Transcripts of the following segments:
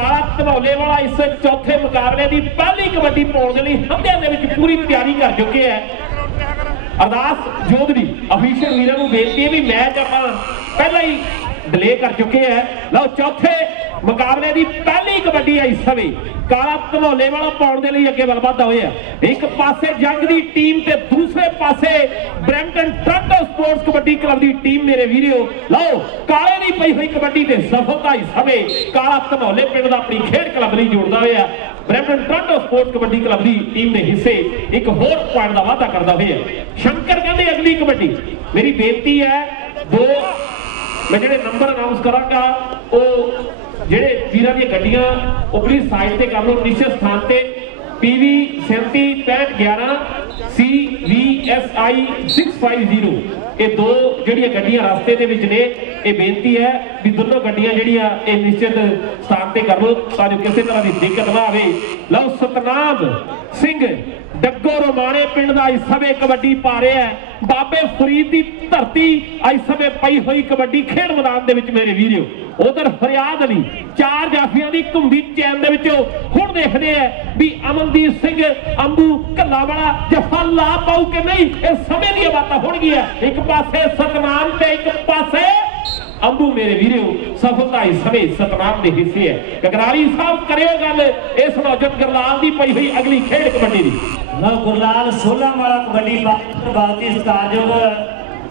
काला धनौले वाला इस चौथे मुकाबले की पहली कबड्डी पाने के लिए हंधिया के पूरी तैयारी कर चुके हैं। अरदास जोधरी अफीशियल वीरों को बेनती है भी मैच आप पहला ही डिले कर चुके हैं। लो चौथे मुकाबले की पहली कबड्डी है इस समय काला धनौले वाला पाने के लिए अगे बलबद्ध होए। एक पासे जंग की टीम ते दूसरे पासे Brampton Toronto sports kabaddi club की टीम मेरे वीरो। लो काले की पई हुई कबड्डी से सफलता इस समय काला धनौले पिंड का अपनी खेड क्लब नहीं जोड़ता हुआ Brampton Toronto sports kabaddi club की टीम के हिस्से एक होर पॉइंट का वाधा करता हुआ। शंकर कहते अगली कबड्डी मेरी बेनती है दो मैं जो नंबर अनाउंस करांगा वो ਜਿਹੜੇ ਵੀਰਾਂ ਦੀਆਂ ਗੱਡੀਆਂ ਉਪਰੀ ਸਾਈਡ ਤੇ ਕਰ ਲਓ ਨਿਸ਼ਚਿਤ ਸਥਾਨ ਤੇ PV 376511 CVSI 650 ਇਹ ਦੋ ਜਿਹੜੀਆਂ ਗੱਡੀਆਂ ਰਸਤੇ ਦੇ ਵਿੱਚ ਨੇ। ਇਹ ਬੇਨਤੀ ਹੈ ਵੀ ਦੋਨੋਂ ਗੱਡੀਆਂ ਜਿਹੜੀਆਂ ਇਹ ਨਿਸ਼ਚਿਤ ਸਥਾਨ ਤੇ ਕਰ ਲਓ ਤਾਂ ਜੋ ਕਿਸੇ ਤਰ੍ਹਾਂ ਦੀ ਦਿੱਕਤ ਨਾ ਆਵੇ। ਲਓ ਸਤਨਾਮ ਸਿੰਘ डग्गो रोमाणे पिंड का इस समय कबड्डी पा रहा है। बाबे फरीद की धरती इस समय पई हुई कबड्डी खेड मैदान के मेरे वीरो। उधर फरियाद अली चार जाफिया की घुंडी चैन हुण देखते हैं भी अमनदीप सिंह अंबू कला वाला जफा ला पाऊ कि नहीं। इस समय दी बातें हो गई है एक पासे सतनाम ते एक पासे अंबू मेरे वीरो। सफलता इस समय सतनाम के हिस्से है। गगरारी साहब करियो गल इस नौजवान गुरलाल की पई हुई अगली खेड कबड्डी की। गुरलाल 16 वाला कबड्डी भारतीय सत्कारयोग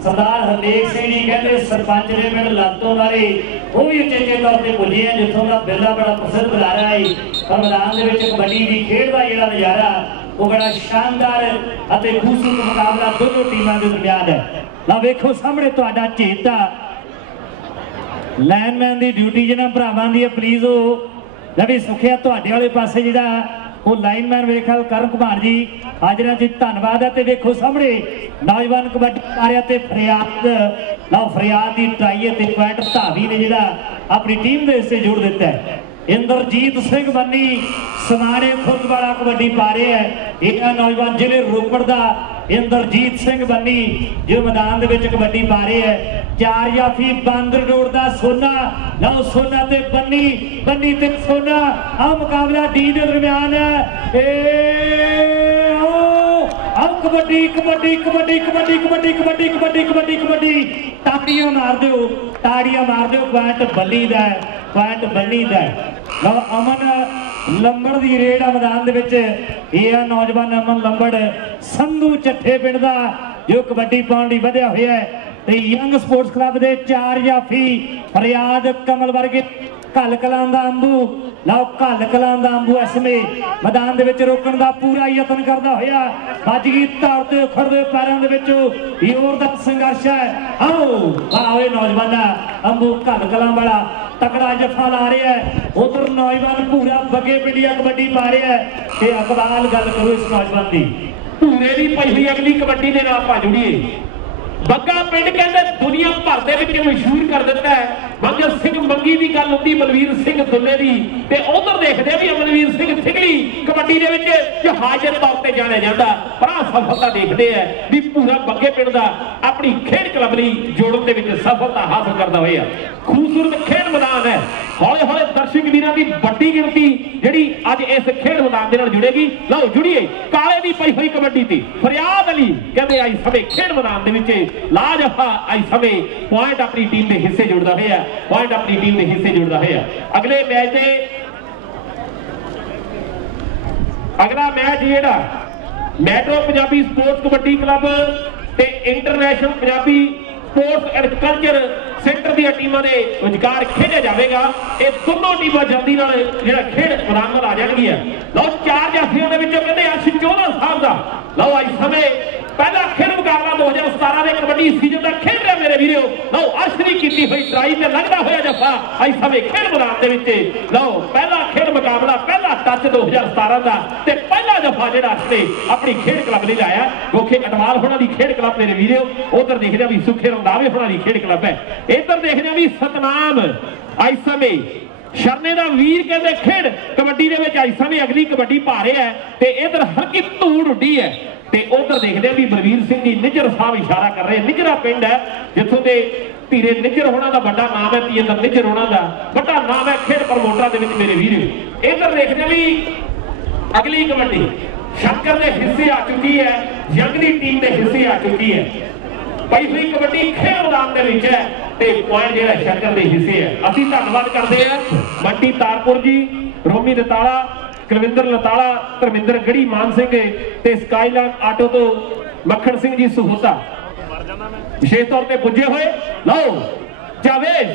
सरदार हरनेक सिंह जी कहते सरपंच ने पिंड लातों वाले वो भी उचेचे तौर पर पुजे हैं जितों का बिरला बड़ा प्रसिद्ध बुलारा है। पर मैदान के कबड्डी की खेड का जो नज़ारा वो बड़ा शानदार और खूबसूरत मुकाबला दोनों टीमों के दरमियान है। ला वेखो सामने तुहाडा चेता लाइनमैन की ड्यूटी जिन्होंने भरावान की प्लीज़ हो जब सुखिया तुहाडे वाले पासे जिहड़ा वो लाइनमैन मेरे ख्याल करण कुमार जी हाजरा जी धन्यवाद है। तो देखो सामने नौजवान कबड्डी मारिया ते फरियाद लो फरियाद की ट्राई ते पॉइंट धावी ने जिहड़ा अपनी टीम के हिस्से जोड़ दिता है। इंद्रजीत सिंह बन्नी समाने खुद वाला कबड्डी पा रहे हैं। एक नौजवान जिले रोपड़ का इंद्रजीत सिंह बन्नी जो मैदान के कबड्डी पा रहे हैं। चार जाफी बांदर रोड का सोना लो सोना ते बन्नी बन्नी ते सोना आ मुकाबला डी के दरम्यान है। कबड्डी कबड्डी कबड्डी कबड्डी कबड्डी कबड्डी कबड्डी कबड्डी कबड्डी ताड़ियां मार दो पॉइंट बल्ली का पॉइंट बन्नी का। लो अमन लंबड़ की रेड आ मैदान के नौजवान अमन लंबड़ संधू चट्ठे पिंड का जो कबड्डी पाने वधिया हुआ है। यंग स्पोर्ट्स क्लब के चार जाफी फरियाद कमल वर्गे घल कलां दा अंबू लो घल कलां दा अंबू इसमें मैदान के रोकने का पूरा यतन करता होया बज गई धार ते उखड़ते पैरों के जोरदार संघर्ष है। आओ आए नौजवान अंबू घल कलां वाला तकड़ा जफा ला रहा है। उधर नौजवान पूरा बगे पिंडिया कबड्डी पा रहा है। अकबाल गल करो इस नौजवान की पूरे की पई हुई अगली कबड्डी के नाम पा जुड़िए। बग्गा पिंड कहते दुनिया भर के मशहूर कर दिता है। मंगल सिंह मंगी की गल होती बलवीर सिंह दुल्ले की ते उधर देखते भी अमनवीर सिंह थिगली कबड्डी के हाजिर तौर पर जाने जाता पर सफलता देखते हैं भी पूरा बग्गे पिंड का अपनी खेड क्लब लई जोड़न के सफलता हासिल करता हुआ। खूबसूरत खेड मैदान है। हौले हौले दर्शक वीरों की बड़ी गिनती जी अज इस खेड मैदान के जुड़ेगी। लो जुड़िए काले की पई हुई कबड्डी थी फरियाद अली कहते आई समय खेड मैदान के लाजफा आई समय पॉइंट अपनी टीम के हिस्से जुड़ता हुआ पॉइंट अपनी टीम के हिस्से जुड़ता हुआ। अगले मैच से अगला मैच जेड़ा metro Punjabi sports kabaddi club ते international Punjabi sports and culture centre दी टीमां दे विचकार खेडा जाएगा। ये दोनों टीमां जल्दी नाल जेड़ा खेड मैदान में आ जाएगी। लो चार जाफियों के विचों कहते अर्श चौधरी साहब का लो इस समय पहला खेल मुकाबला 2017 के कबड्डी सीजन का खेल रहा मेरे वीरो। लो अर्श की की हुई ट्राई में लगता हुआ जफा इस समय खेल मैदान के लो पहला खेल मुकाबला पहला टच 2017 का ते पहला जफा जो अर्श ने अपनी खेड क्लब ने लाया गोखे अटवाल होना की खेड क्लब मेरे वीरो। उधर देखने भी सुखे रंधावे होना की खेड क्लब है। इधर देखने भी सतनाम इस समय शरने का वीर कहते खेड कबड्डी के समय अगली कबड्डी पा रहे हैं। तो इधर हल्की धूड़ उड्डी है। तो उधर देखते भी बलवीर सिंह जी निजर साहब इशारा कर रहे हैं। निजरा पिंड है जितों के ਧੀਰੇ ਨਿੱਜਰ ਹੋਣਾ ਦਾ ਵੱਡਾ ਨਾਮ ਹੈ, ਤੇਜਿੰਦਰ ਨਿੱਜਰ ਹੋਣਾ ਦਾ ਵੱਡਾ ਨਾਮ ਹੈ ਖੇਡ ਪ੍ਰਮੋਟਰਾਂ ਦੇ ਵਿੱਚ ਮੇਰੇ ਵੀਰ। ਇਧਰ ਦੇਖਦੇ ਵੀ ਅਗਲੀ ਕਬੱਡੀ ਸ਼ੰਕਰ ਦੇ ਹਿੱਸੇ ਆ ਚੁੱਕੀ ਹੈ, ਯੰਗ ਦੀ ਟੀਮ ਦੇ ਹਿੱਸੇ ਆ ਚੁੱਕੀ ਹੈ। ਪਹਿਲੀ ਕਬੱਡੀ ਖੇਡ ਮੈਦਾਨ ਦੇ ਵਿੱਚ ਹੈ ਤੇ ਪੁਆਇੰਟ ਜਿਹੜਾ ਸ਼ੰਕਰ ਦੇ ਹਿੱਸੇ ਹੈ। ਅਸੀਂ ਧੰਨਵਾਦ ਕਰਦੇ ਹਾਂ ਬੰਟੀ ਤਾਰਪੁਰ ਜੀ, ਰੋਮੀ ਲਤਾਲਾ, ਕੁਲਵਿੰਦਰ ਲਤਾਲਾ, ਧਰਮਿੰਦਰ ਗੜੀ ਮਾਨ ਸਿੰਘ ਤੇ ਸਕਾਈਲਾਈਨ ਆਟੋ ਤੋਂ ਮੱਖਣ ਸਿੰਘ ਜੀ ਸਹੂਤਾ ਵਿਸ਼ੇਸ਼ ਤੌਰ ਤੇ ਪੁੱਜੇ ਹੋਏ। ਲਓ ਜਾਵੇਦ,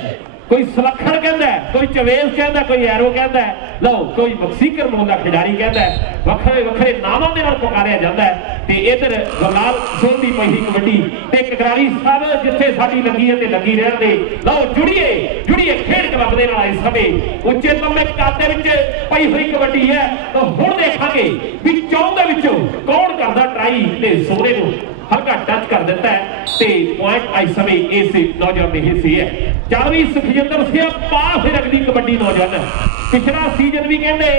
ਕੋਈ ਸੁਲੱਖਣ ਕਹਿੰਦਾ, ਕੋਈ ਚਵੇਜ਼ ਕਹਿੰਦਾ, ਕੋਈ ਐਰੋ ਕਹਿੰਦਾ, ਲਓ ਕੋਈ ਬਖਸੀਕਰ ਮੋਲ ਦਾ ਖਿਡਾਰੀ ਕਹਿੰਦਾ, ਵੱਖਰੇ ਵੱਖਰੇ ਨਾਮਾਂ ਦੇ ਨਾਲ ਪੁਕਾਰਿਆ ਜਾਂਦਾ ਤੇ ਇਧਰ ਗੁਰਲਾਲ ਸਿੰਘ ਦੀ ਪਹਿਲੀ ਕਬੱਡੀ ਤੇ ਕਕਰਾਲੀ ਸਾਹਿਬ ਜਿੱਥੇ ਸਾਡੀ ਲੱਗੀ ਹੈ ਤੇ ਲੱਗੀ ਰਹਿਣ ਦੇ। ਲਓ ਜੁੜੀਏ ਖੇਡ ਕਲੱਬ ਦੇ ਨਾਲ। ਇਸ ਸਮੇਂ ਉੱਚੇ ਲੰਮੇ ਕੱਦ ਦੇ ਵਿੱਚ ਪਈ ਹੋਈ ਕਬੱਡੀ ਹੈ ਤਾਂ ਹੁਣ ਦੇਖਾਂਗੇ ਵੀ ਚੌਂ ਦੇ ਵਿੱਚੋਂ ਕੌਣ ਕਰਦਾ ਟਰਾਈ ਤੇ ਸੋਨੇ ਨੂੰ ਹਲਕਾ ਟੱਚ ਕਰ ਦਿੱਤਾ ਤੇ ਪੁਆਇੰਟ ਇਸ ਸਮੇਂ ਇਸ ਨੌਜਵਾਨ ਦੇ ਹਿੱਸੇ ਹੈ। 40 ਸੁਖਜਿੰਦਰ ਸਿੰਘ ਪਾ ਫਿਰ ਅਗਲੀ ਕਬੱਡੀ ਨੌਜਵਾਨ। ਪਿਛਲਾ ਸੀਜ਼ਨ ਵੀ ਕਹਿੰਦੇ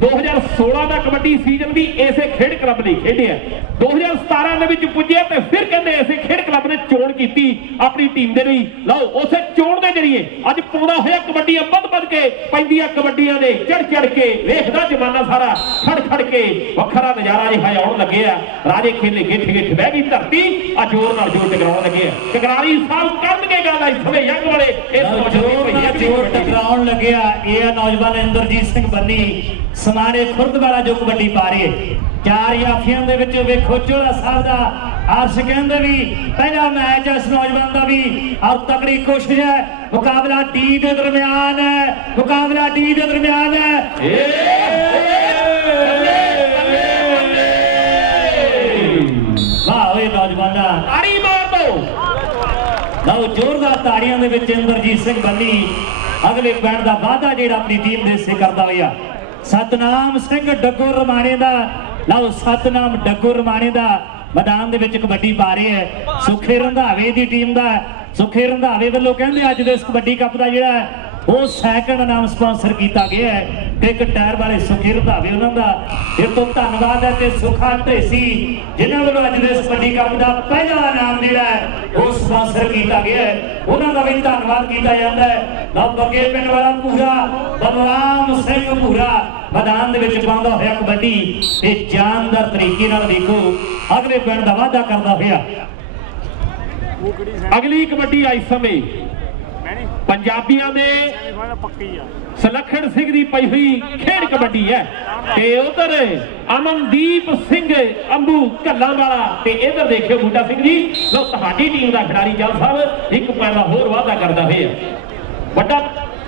2016 ਦਾ ਕਬੱਡੀ ਸੀਜ਼ਨ ਵੀ ਇਸੇ ਖੇਡ ਕਲੱਬ ਨੇ ਖੇਡਿਆ, 2017 ਦੇ ਵਿੱਚ ਪੁੱਜਿਆ ਤੇ ਫਿਰ ਕਹਿੰਦੇ ਇਸੇ ਖੇਡ ਕਲੱਬ ਨੇ ਚੋਣ ਕੀਤੀ ਆਪਣੀ ਟੀਮ ਦੇ ਲਈ। ਲਓ ਉਸੇ ਚੋਣ ਦੇ ਜਰੀਏ ਅੱਜ ਪਾਉਂਦਾ ਹੋਇਆ ਕਬੱਡੀਆਂ ਵੱਧ ਕੇ ਪੈਂਦੀਆਂ ਕਬੱਡੀਆਂ ਦੇ ਚੜ ਕੇ ਵੇਖਦਾ ਜਮਾਨਾ ਸਾਰਾ ਖੜ ਕੇ ਵੱਖਰਾ ਨਜ਼ਾਰਾ ਜਿਹਾ ਆਉਣ ਲੱਗਿਆ। ਰਾਜੇ ਖੇਲੇ ਗਿੱਠ ਬਹਿ ਗਈ ਧਰਤੀ, ਆ ਜ਼ੋਰ ਨਾਲ ਜ਼ੋਰ ਟਕਰਾਉਣ ਲੱਗੇ। ਟਕਰਾਲੀ ਸਾਹਿਬ ਕਰਨਗੇ ਗੱਲ ਇਸ ਸਮੇਂ ਯੰਗ ਵਾਲੇ ਇਸ ਜ਼ੋਰ ਟਕਰਾਉਣ ਲੱਗਿਆ। ਇਹ ਨੌਜਵਾਨ ਇੰਦਰਜੀਤ ਸਿੰਘ ਬੰਨੀ ਸਮਾਣੇ ਖੁਰਦ ਵਾਲਾ ਜੋ ਕਬੱਡੀ ਪਾ ਰਹੀ ਹੈ। 4 ਜਾਫੀਆਂ ਦੇ ਵਿੱਚ ਵੇਖੋ ਝੋਲਾ ਸਾਹਿਬ ਦਾ ਅਰਸ਼ ਕਹਿੰਦੇ ਵੀ ਪਹਿਲਾ ਮੈਚ ਇਸ ਨੌਜਵਾਨ ਦਾ ਵੀ ਔਰ ਤਕੜੀ ਕੋਸ਼ਿਸ਼ ਹੈ। ਮੁਕਾਬਲਾ ਡੀ ਦੇ ਦਰਮਿਆਨ ਹੈ, ਮੁਕਾਬਲਾ ਡੀ ਦੇ ਦਰਮਿਆਨ ਹੈ। ਵਾਹ ਓਏ ਨੌਜਵਾਨਾਂ ਤਾੜੀ ਮਾਰ ਦੋ। ਲਓ ਜ਼ੋਰਦਾਰ ਤਾੜੀਆਂ ਦੇ ਵਿੱਚ ਇੰਦਰਜੀਤ ਸਿੰਘ ਬੰਨੀ ਅਗਲੇ ਪੈਣ ਦਾ ਵਾਅਦਾ ਜਿਹੜਾ ਆਪਣੀ ਟੀਮ ਦੇ ਹਿੱਸੇ ਕਰਦਾ ਹੋਇਆ। ਸਤਨਾਮ ਸਿੰਘ ਡੱਗੋ ਰਮਾਣੇ ਦਾ, ਲਓ ਸਤਨਾਮ ਡੱਗੋ ਰਮਾਣੇ ਦਾ ਮੈਦਾਨ ਦੇ ਵਿੱਚ ਕਬੱਡੀ ਪਾ ਰਹੇ ਹੈ। ਸੁਖੇ ਰੰਧਾਵੇ ਦੀ ਟੀਮ ਦਾ, ਸੁਖੇ ਰੰਧਾਵੇ ਵੱਲੋਂ ਕਹਿੰਦੇ ਅੱਜ ਦੇ ਇਸ ਕਬੱਡੀ ਕੱਪ ਦਾ ਜਿਹੜਾ ਉਹ ਸੈਕੰਡ ਨਾਮ ਸਪਾਂਸਰ ਕੀਤਾ ਗਿਆ ਹੈ। ਇੱਕ ਟਾਇਰ ਵਾਲੇ ਸੁਖੇ ਰੰਧਾਵੇ ਉਹਨਾਂ ਦਾ ਇਹ ਤੋਂ ਧੰਨਵਾਦ ਹੈ ਤੇ ਸੁਖਾ ਢੇਸੀ ਜਿਨ੍ਹਾਂ ਵੱਲੋਂ ਅੱਜ ਦੇ ਇਸ ਕਬੱਡੀ ਕੱਪ ਦਾ ਪਹਿਲਾ ਨਾਮ ਜਿਹੜਾ ਉਹ ਸਪਾਂਸਰ ਕੀਤਾ ਗਿਆ ਹੈ, ਉਹਨਾਂ ਦਾ ਵੀ ਧੰਨਵਾਦ ਕੀਤਾ ਜਾਂਦਾ ਹੈ। ਨਾ ਬੱਗੇ ਪਿੰਡ ਵਾਲਾ ਪੂਰਾ ਬਲਰਾਮ ਸਿੰਘ ਪੂਰਾ ਮੈਦਾਨ ਦੇ ਵਿੱਚ ਪਾਉਂਦਾ ਹੋਇਆ ਕਬੱਡੀ ਤੇ ਜਾਨਦਾਰ ਤਰੀਕੇ ਨਾਲ ਦੇਖੋ ਅਗਲੇ ਪਿੰਡ ਦਾ ਵਾਅਦਾ ਕਰਦਾ ਹੋਇਆ। ਅਗਲੀ ਕਬੱਡੀ ਇਸ ਸਮੇਂ ਪੰਜਾਬੀਆਂ ਦੇ ਸੁਲੱਖਣ ਸਿੰਘ ਦੀ ਪਈ ਹੋਈ ਖੇਡ ਕਬੱਡੀ ਹੈ ਤੇ ਉਧਰ ਅਮਨਦੀਪ ਸਿੰਘ ਅੰਬੂ ਕੱਲਾਂ ਵਾਲਾ ਤੇ ਇਧਰ ਦੇਖਿਓ ਬੂਟਾ ਸਿੰਘ ਜੀ, ਲੋ ਤੁਹਾਡੀ ਟੀਮ ਦਾ ਖਿਡਾਰੀ ਜਲ ਸਾਹਿਬ ਇੱਕ ਪੈਰ ਦਾ ਹੋਰ ਵਾਅਦਾ ਕਰਦਾ ਹੋਇਆ। ਵੱਡਾ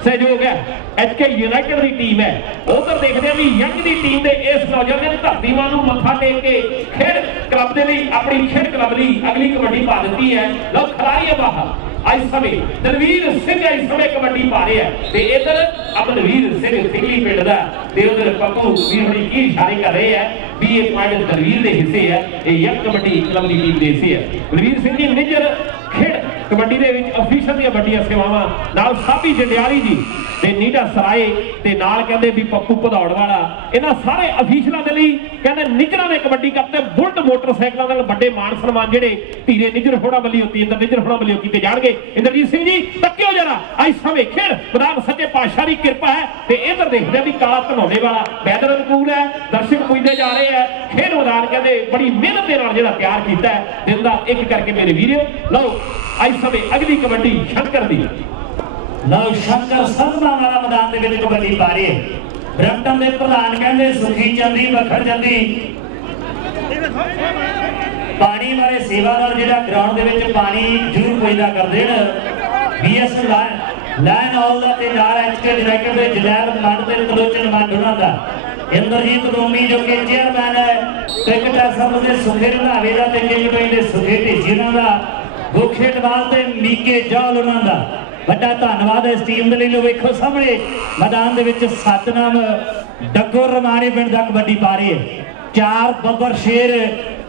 ਸਹਿਯੋਗ ਹੈ ਐਚਕੇ ਯੂਨਾਈਟਿਡ ਦੀ ਟੀਮ ਹੈ। ਉਧਰ ਦੇਖਦੇ ਆ ਵੀ ਯੰਗ ਦੀ ਟੀਮ ਦੇ ਇਸ ਨੌਜਵਾਨ ਨੇ ਧਰਤੀ ਮਾਂ ਨੂੰ ਮੱਥਾ ਟੇਕ ਕੇ ਖੇਡ ਕਲੱਬ ਦੇ ਲਈ ਆਪਣੀ ਖੇਡ ਕਲੱਬ ਲਈ ਅਗਲੀ ਕਬੱਡੀ ਪਾ ਦਿੱਤੀ ਹੈ। ਲੋ ਖਿਡਾਰੀ ਬਾਹਰ ਇਸ ਸਮੇਂ ਦਲਵੀਰ ਸਿੰਘ ਇਸ ਸਮੇਂ ਕਬੱਡੀ ਪਾ ਰਿਹਾ ਤੇ ਇਧਰ ਅਮਨਵੀਰ ਸਿੰਘ ਸਿੰਘਲੀ ਪਿੰਡ ਦਾ ਤੇ ਉਧਰ ਪੱਪੂ ਵੀਰ ਹੋਣੀ ਕੀ ਇਸ਼ਾਰੇ ਕਰ ਰਹੇ ਆ ਵੀ ਇਹ ਪੁਆਇੰਟ ਦਲਵੀਰ ਦੇ ਹਿੱਸੇ ਹੈ, ਇਹ ਯੰਗ ਕਬੱਡੀ ਕਲੱਬ ਦੀ ਟੀਮ ਦੇ ਹਿੱਸੇ ਹੈ। ਦਲਵੀਰ ਸਿੰਘ ਜੀ ਨਿੱਜਰ ਖੇਡ ਕਬੱਡੀ ਦੇ ਵਿੱਚ ਅਫੀਸ਼ਲ ਦੀਆਂ ਵੱਡੀਆਂ ਸੇਵਾਵਾਂ ਨਾਲ ਸਾਬੀ ਜੰਡਿਆਲੀ ਜੀ ਤੇ ਨੀਡਾ ਸਰਾਏ ਤੇ ਨਾਲ ਕਹਿੰਦੇ ਵੀ ਪੱਪੂ ਭਦੌੜ ਵਾਲਾ, ਇਹਨਾਂ ਸਾਰੇ ਅਫੀਸ਼ਲਾਂ ਦੇ ਲਈ ਕਹਿੰਦੇ ਨਿੱਜਰਾਂ ਨੇ ਕਬੱਡੀ ਕੱਪ ਤੇ ਬੁਲਟ ਮੋਟਰਸਾਈਕਲਾਂ ਨਾਲ ਵੱਡੇ ਮਾਣ ਸਨਮਾਨ ਜਿਹੜੇ ਧੀਰੇ ਨਿੱਜਰ ਹੋਣਾ ਵੱਲੋਂ ਤੇਜਿੰਦਰ ਨਿੱਜਰ ਹੋਣਾ ਵੱਲੋਂ ਕੀਤੇ ਜਾਣਗੇ। ਇੰਦਰਜੀਤ ਸਿੰਘ ਜੀ ਤੱਕਿਓ ਜਰਾ ਇਸ ਸਮੇਂ ਖੇਡ ਮੈਦਾਨ ਸੱਚੇ ਪਾਤਸ਼ਾਹ ਦੀ ਕਿਰਪਾ ਹੈ ਤੇ ਇਧਰ ਦੇਖਦੇ ਵੀ ਕਾਲਾ ਧਨੌਲੇ ਵਾਲਾ ਵੈਦਰ ਅਨੁਕੂਲ ਹੈ, ਦਰਸ਼ਕ ਪੁੱਜਦੇ ਜਾ ਰਹੇ ਹੈ। ਖੇਡ ਮੈਦਾਨ ਕਹਿੰਦੇ ਬੜੀ ਮਿਹਨਤ ਦੇ ਨਾਲ ਜਿਹੜਾ ਤਿਆਰ ਕੀਤਾ ਹੈ ਦਿਨ ਦਾ ਇੱਕ ਕਰਕੇ ਮੇਰੇ ਵੀਰੋ। ਲਓ ਇਸ ਸਮੇਂ ਅਗਲੀ ਕਬੱਡੀ ਸ਼ੰਕਰ ਦੀ, ਲਓ ਸ਼ੰਕਰ ਸੰਧਵਾ ਵਾਲਾ ਮੈਦਾਨ ਦੇ ਵਿੱਚ ਕਬੱਡੀ ਪਾ ਰਹੇ ਬ੍ਰੈਂਟਨ ਦੇ ਪ੍ਰਧਾਨ ਕਹਿੰਦੇ ਸੁਖੀ ਜਾਂਦੀ ਵਖੜ ਜਾਂਦੀ। ਪਾਣੀ ਵਾਲੇ ਸੇਵਾਦਾਰ ਜਿਹੜਾ ਗਰਾਊਂਡ ਦੇ ਵਿੱਚ ਪਾਣੀ ਜ਼ਰੂਰ ਪੁੱਜਦਾ ਕਰਦੇ ਨੇ। ਬੀਐਸ ਲਾਈਨ ਹਾਲ ਦਾ ਤੇ ਨਾਲ ਐਚਕੇ ਯੂਨਾਈਟਿਡ ਦੇ ਜਲੈਲ ਮੰਡ ਤੇ ਤਲੋਚਨ ਮੰਡ ਉਹਨਾਂ ਦਾ ਇੰਦਰਜੀਤ ਰੋਮੀ ਜੋ ਕਿ ਚੇਅਰਮੈਨ ਹੈ। ਕ੍ਰਿਕਟ ਐਸੋਸੀਏਸ਼ਨ ਦੇ ਸੁਖੇ ਰੰਧਾਵੇ ਦਾ ਤੇ ਕਿੰਗ ਪਿੰਡ ਦੇ ਸੁਖੇ ਢੇਸੀ ਉਹਨਾਂ ਦਾ, ਗੋਖੇਟਵਾਲ ਤੇ ਮੀਕੇ ਜੌਲ ਉਹਨਾਂ ਦਾ ਵੱਡਾ ਧੰਨਵਾਦ ਹੈ ਇਸ ਟੀਮ ਦੇ ਲਈ। ਲੋ ਵੇਖੋ ਸਾਹਮਣੇ ਮੈਦਾਨ ਦੇ ਵਿੱਚ ਸਤਨਾਮ ਡੱਗੋ ਰਮਾਣੇ ਪਿੰਡ ਦਾ ਕਬੱਡੀ ਪਾ ਰਹੇ ਹੈ। 4 ਬੱਬਰ ਸ਼ੇਰ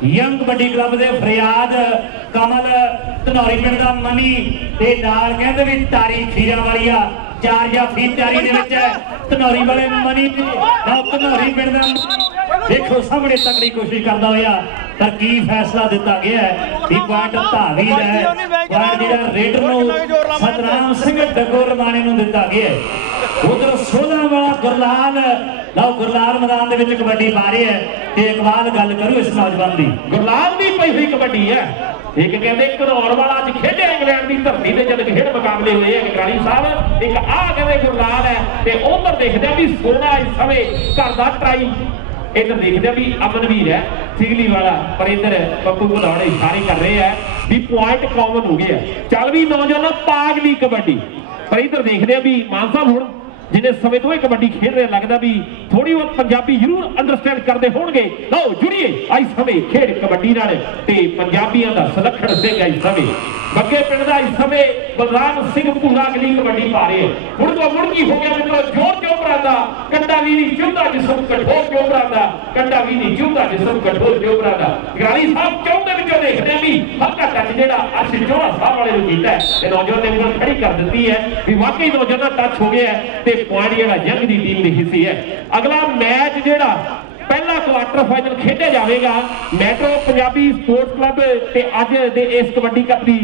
ਯੰਗ ਕਬੱਡੀ ਕਲੱਬ ਦੇ ਫਰਿਆਦ ਕਮਲ ਧਨੌਰੀ ਪਿੰਡ ਦਾ ਮਨੀ ਤੇ ਨਾਲ ਕਹਿੰਦੇ ਵੀ ਤਾਰੀ ਖੀਰਾ ਵਾਲੀਆ 4 ਜਾਫੀ ਤਿਆਰੀ ਦੇ ਵਿੱਚ ਹੈ। ਧਨੌਰੀ ਵਾਲੇ ਮਨੀ ਧਨੌਰੀ ਪਿੰਡ ਦਾ ਦੇਖੋ ਸਾਹਮਣੇ ਤਕੜੀ ਕੋਸ਼ਿਸ਼ ਕਰਦਾ ਹੋਇਆ पर की फैसला दिता गया है कि पॉइंट धावी का है, पॉइंट जिहड़ा रेडर नूं सतनाम सिंह डग्गो रमाणे नूं दिता गया है। उधर 16 वाला गुरलाल, लो गुरलाल मैदान दे विच कबड्डी पा रहे है ते इकबाल गल करो इस नौजवान दी। गुरलाल दी पई हुई कबड्डी है, एक कहते घनौर वाला अज खेडे इंग्लैंड की धरती से जब खेड मुकाबले हुए है गराड़ी साहब, एक आ कहते गुरलाल है ते उधर देखते भी सोना इस समय घर का ट्राई, इधर देखते भी अमनवीर है सिगली वाला, पर इधर पप्पू भदौड़े इशारे कर रहे हैं भी पॉइंट कॉमन हो गया। चल भी नौजवानों पाग ली कबड्डी, पर इधर देखते भी मान साहब हुण जिन्हें समय तो कबड्डी खेल रहे लगता भी थोड़ी बहुत पंजाबी जरूर अंडरस्टैंड करते होंगे। लो जुड़िए इस समय खेड कबड्डी नाल ते पंजाबियों का सुलखण सिंह इस समय बग्गे पिंड का इस समय बलराम सिंह भूरा अगली कबड्डी पा रहे हैं। मुड़ तो मुड़की हो गया मित्रों जोर चोपड़ा का कंडा भी नहीं चुभदा जिसम कठोर चोपड़ा का कंडा भी नहीं चुभदा जिसम कठोर चोपड़ा का। गराड़ी साहब चौंक विचों देखते हैं भी हल्का टच जिहड़ा अर्श जोड़ा साहब वाले ने कीता है ते नौजवान ने उंगल खड़ी कर दी है भी वाकई नौजवान टच हो गया है ते पॉइंट जिहड़ा यंग दी टीम दी हिस्सी है। अगला मैच जिहड़ा पहला क्वार्टर फाइनल खेडा जाएगा मैट्रो पंजाबी स्पोर्ट्स क्लब ते अज दे इस कबड्डी कप की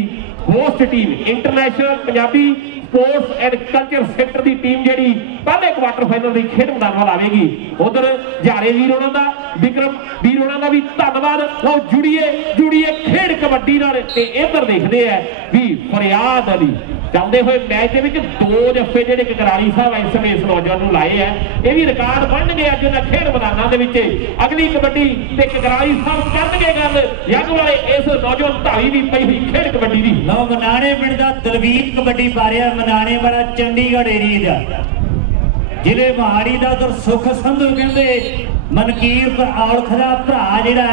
host team international Punjabi sports and culture centre की टीम जी पहले क्वार्टर फाइनल की खेड मैदान वाल आएगी। उधर जारे वीर होना का विक्रम वीर होना का भी धन्यवाद। लो जुड़िए खेड कबड्डी नाल ते इधर देखते हैं भी फरियाद अली चलते हुए मैच के 2 जफे जो करारी साहब इस समय इस नौजवान को लाए हैं, यह भी रिकॉर्ड बन गए अज उन्होंने खेड मैदानों के। अगली कबड्डी ते करारी साहब करनगे गल यंग वाले इस नौजवान धावी भी पई हुई खेड कबड्डी की। लो मनाणे पिंड का दलवीर कबड्डी पा रहा, मनाणे वाला चंडीगढ़ एरिया का जिले मोहाली का। उधर सुख संधू कहते मनकीरत औलख का भरा जिहड़ा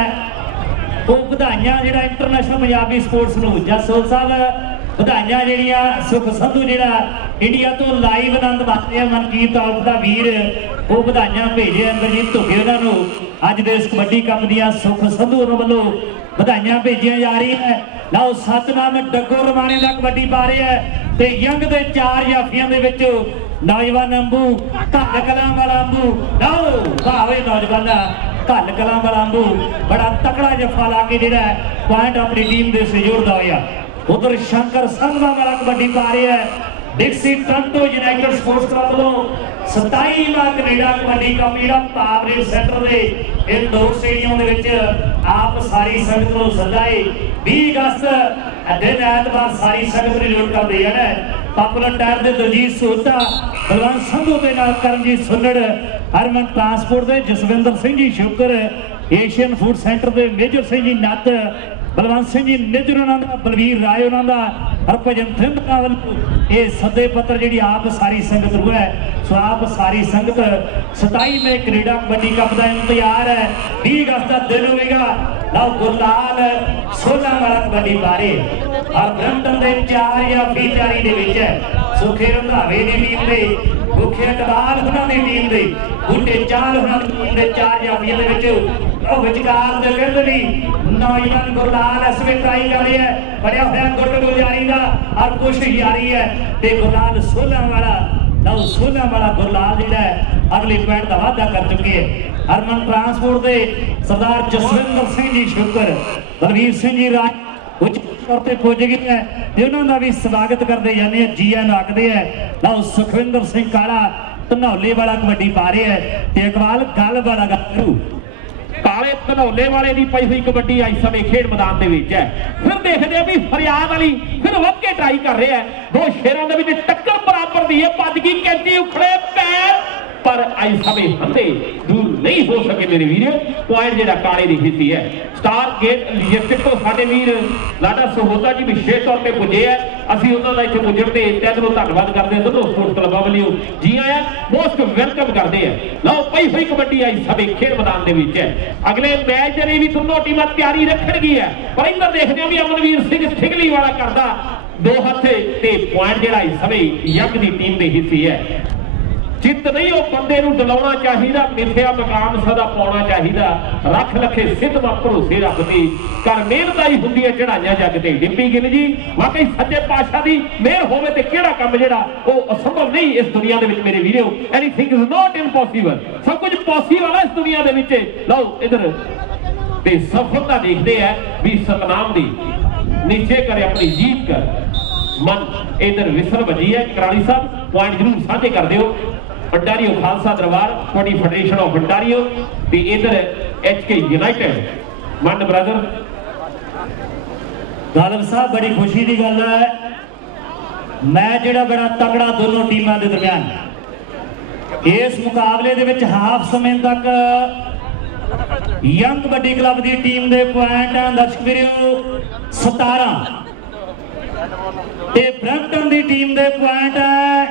वो बधाइयां जिहड़ा इंटरनेशनल पंजाबी स्पोर्ट्स नूं जसोल साहब बधाइयां जिहड़ियां सुख संधू जिहड़ा इंडिया तो लाइव आनंद माणते हैं मनकीरत औलख का वीर वो बधाइयां भेजे अंदरजीत धुगे उन्होंने अज दे इस कबड्डी कप दियां सुख संधू वालों बधाइयां भेजियां जा रही है। लो सतनाम डग्गो रमाणे का कबड्डी पा रहे हैं ते यंग दे 4 जाफियां दे विच नौजवान अंबू घल कलां वाला अंबू लो भावे नौजवान घल कलां वाला अंबू बड़ा तकड़ा जफा ला के जिहड़ा पॉइंट अपनी टीम दे सहयोगदा होया। उधर शंकर संधवा वाला कबड्डी पा रहे हैं डिक्सी टोरंटो यूनाइटेड स्पोर्ट्स क्लब वालों 27वां कनेडा कबड्डी कप जिहड़ा पावरे सेंटर दे इंडोर स्टेडियम दे विच आप सारी संगत नूं सदाए 20 अगस्त दिन ऐतवार सारी संगत रिलोट कर दी है। पॉपुलर टायर दे दलजीत सोता बलवंत संधू दे नाल करमजीत सुन्नड़ हरमन ट्रांसपोर्ट दे जसविंदर सिंह जी शुकर एशियन फूड सेंटर दे मेजर सिंह जी नत्त बलवंत सिंह जी निजर उन्होंने बलवीर राय उन्होंने हरभजन थिंद कावल ये सदे पत्र जी आप सारी संगत रू है। सो आप सारी संगत 27 में कनेडा कबड्डी कप का इंतजार है। 20 अगस्त का दिन होगा। लो गुरलाल 16 वाला कबड्डी बारे और ब्रम्पटन के 4 या 20 तैयारी के विच है। सुखे रंधावे की टीम ने मुख्य टबाल उन्होंने टीम ने बूटे चाल उन्होंने 4 जाफियों के विचकार कहते भी नौजवान गुरलाल इस वे ट्राई कर रही है बढ़िया होया गुट गुजारी का और कोशिश जारी है ते गुरलाल 16 वाला लो 16 वाला गुरलाल जिहड़ा अगले पॉइंट का वाधा कर चुके हैं। हरमन ट्रांसपोर्ट के सरदार जसविंदर सिंह जी शुकर बलवीर सिंह जी राज उच्च तौर पर पुज गए हैं उन्होंने भी स्वागत करते जाने जी एन आखते हैं। लो सुखविंदर सिंह काला धनौले वाला कबड्डी पा रहे हैं ते इकबाल गल वाला गलू काले धनौले वाले की पई हुई कबड्डी इस समय खेड मैदान के विच है। फिर देखते हैं भी फरियाद वाली फिर वध के ट्राई कर रहे हैं। 2 शेरों के विच टक्कर बराबर दी है भज की कैंची उखड़े पैर पर इस समय हंधे दूर नहीं हो सके मेरे वीर। पॉइंट जिहड़ा काले की हिस्सी है। स्टार गेट लॉजिस्टिक तो साडे वीर लाडा सहोदा जी विशेष तौर पर पुजे है। असीं उन्हां दा इत्थे पुजण ते तहे दिलों धन्नवाद करदे हैं। दोनों स्पोर्ट्स क्लबां वल्लों जी आया मोस्ट वेलकम करते हैं। लो पई हुई कबड्डी इस समय खेड मैदान के विच है। अगले मैच दे भी दोनों टीमां तैयारी रखणगी है। पर इधर देखते हैं भी अमनवीर सिंह ठिगली वाला करदा 2 हथ ते पॉइंट जिहड़ा इस समय यंग दी टीम दे हिस्से है। जित नहीं वो बंदे नूं डलाउणा चाहिदा मिथ्या मकाम सदा पाउणा चाहिदा रख लखे सिद्ध व भरोसे रब ते कर मेहनत आई हुंदी है चढ़ाइयां जग ते। डिंपी गिल जी वाकई सच्चे पातशाह दी मेहर होवे ते किहड़ा काम जिहड़ा वो असंभव नहीं इस दुनिया दे विच मेरे वीरो। एनीथिंग इज नॉट इम्पॉसिबल सब कुछ पॉसिबल है इस दुनिया दे विच। लो इधर ਤੇ ਸਫਲਤਾ ਦੇਖਦੇ ਆ ਵੀ ਸਤਨਾਮ ਦੀ ਨੀਚੇ ਕਰੇ ਆਪਣੀ ਜੀਤ ਕਰ मन इधर विसल बजी है। कराली साहब पॉइंट जरूर साझे कर दियो। भंडारियों खालसा दरबार कबड्डी फेडरेशन ऑफ भंडारियों ते इधर HK यूनाइटेड मन ब्रदर गालिब साहब बड़ी खुशी की गल है मैच जिहड़ा बड़ा तगड़ा दोनों टीमों के दरमियान इस मुकाबले दे विच हाफ समय तक यंग कबड्डी क्लब की टीम के पॉइंट दर्शक वीरो 17 ते ब्रैम्पटन की टीम के पॉइंट है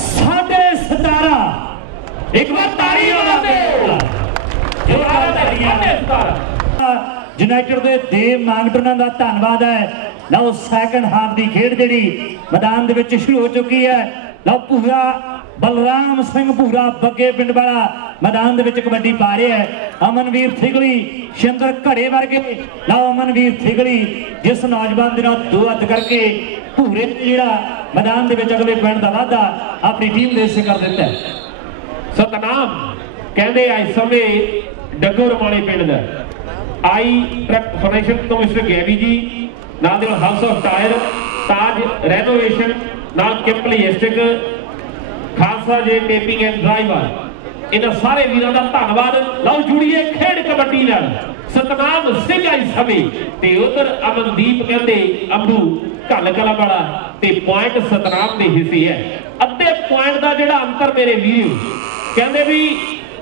17.5। एक बार ताड़ी यूनाइटेड के देव मांगटना का धन्यवाद है। लो सैकंड हाफ की खेड जी मैदान के शुरू हो चुकी है। लो पूरा बलराम सिंह पूरा बग्गे पिंड वाला मैदान के कबड्डी पा रहे हैं। अमनवीर थिगली शिंदर घड़े वर्गे लो अमनवीर थिगली जिस नौजवान के दो हद करके पूरे जिहड़ा मैदान के अगले पिंड का वाधा अपनी टीम दे से कर दिता है। सतनाम कहते इस समय डग्गो रमाणे पिंड का आई ट्रक फाउंडेशन तो मिस्टर गैबी जी नाल house of tyre Taj renovation नाल किम्पलिस्टिक खालसा जे टेपिंग एंड ड्राइवर इन सारे वीरों का धन्यवाद। लो जुड़िए खेड कबड्डी नाल सतनाम सिंह आई समय ते उधर अमनदीप कहते अंबू घल कला वाला ते पॉइंट सतनाम के हिस्से है। अद्धे पॉइंट का जिहड़ा अंतर मेरे वीर कहते भी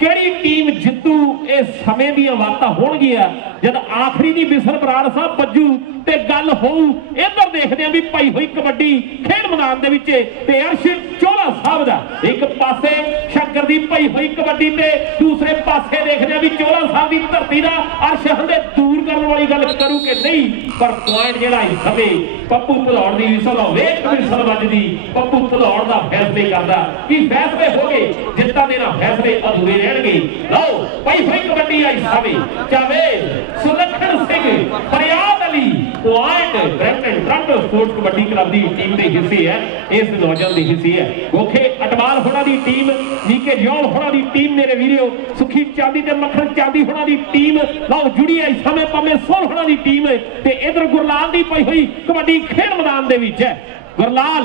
किहड़ी टीम जितू इस समय दी बातां होणगियां जद आखिरी दी बिसल बराड़ साहब बज्जू ते गल होऊ। इधर देखदे आ भी पई हुई कबड्डी खेड मैदान दे विच ते अर्श चोला साहब दा एक पासे शंकर दी पई हुई कबड्डी ते दूसरे पासे देखदे आ भी चोला साहब दी धरती दा अर्श हंदे दूर करन वाली गल करू कि नहीं पर पॉइंट जिहड़ा इस समय पप्पू भलौड़ दी विसल वेख विसल वजदी पप्पू भलौड़ दा फैसले करदा कि फैसले हो गए जित्तां दे ना फैसले अधूरे रहणगे। लो पई हुई कबड्डी आई समय जावेद सुलखन सिंह फरियाद Ali point Brampton Toronto sports kabaddi club की टीम के हिस्से है। इस नौजवान के हिस्से है गोखे अटवाल होना दी टीम नीके जौल होना दी टीम मेरे वीडियो सुखी चांदी ते मक्खन चांदी होना दी टीम लो जुड़ी है इस समय पमे सोल होना दी टीम ते इधर गुरलाल दी पई हुई कबड्डी खेड मैदान दे विच है। गुरलाल